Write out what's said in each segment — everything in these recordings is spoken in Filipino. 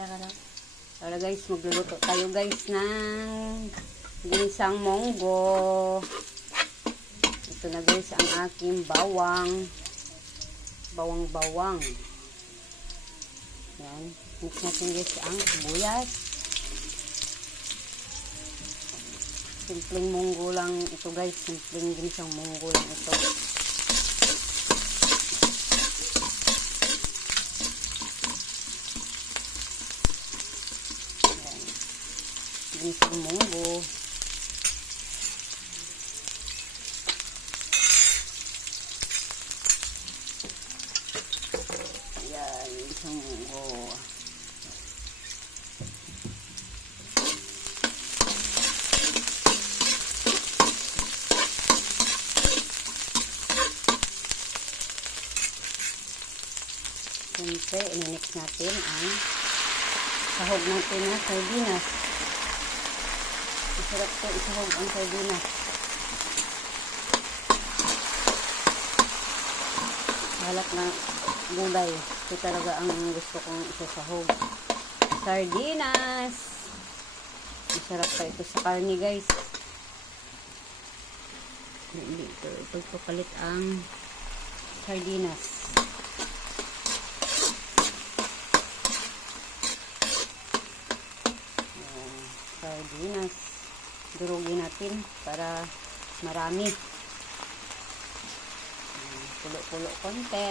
Para guys, magluluto tayo guys ng ginisang monggo. Ito na guys ang aking bawang. Bawang. Yan. Mix natin guys ang sibuyas. Simpleng munggo lang ito guys. Simpleng ginisang munggo lang ito. Yan. Ginisang munggo. Yan. Ginisang munggo. Siyempre, ininix natin ang sahog natin na sardinas. Masarap ito isahog ang sardinas. Halat na gulay. Ito talaga ang gusto kong isasahog. Sardinas! Masarap pa ito sa karne guys. Ito papalit ang sardinas. Sardinas. Durugin natin para marami. Pulo-pulo konti.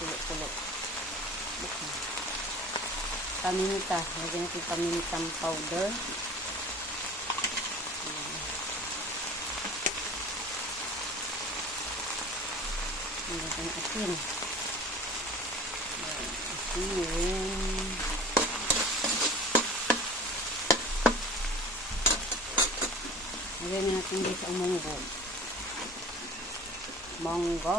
Pulo-pulo. Paminta. Lagyan natin pamintang powder. Lagyan natin asin. Lagyan natin guys ang munggo. Monggo.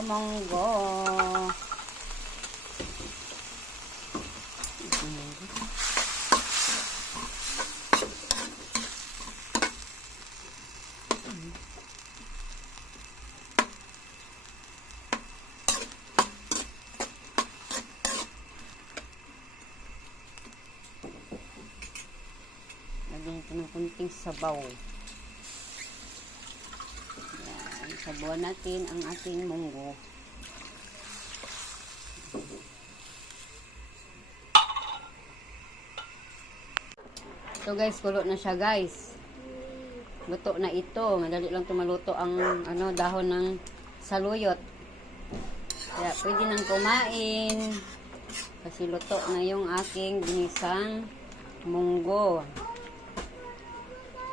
Lagyan natin ng kunting sabaw. Yan. Sabawan natin ang ating munggo. So guys, kulo na siya guys. Luto na ito. Madali lang tumaluto ang dahon ng saluyot. Kaya pwede nang kumain. Kasi luto na yung aking ginisang munggo.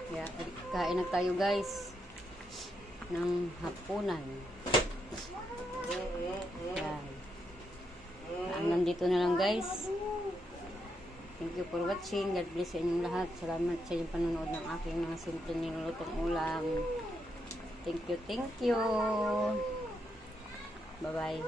Kaya kain na tayo guys ng hapunan. Yan. Hanggang dito na lang guys. Thank you for watching. God bless sa inyong lahat. Salamat sa inyong panonood ng aking mga simpleng nilulutong ulam. Thank you. Bye bye.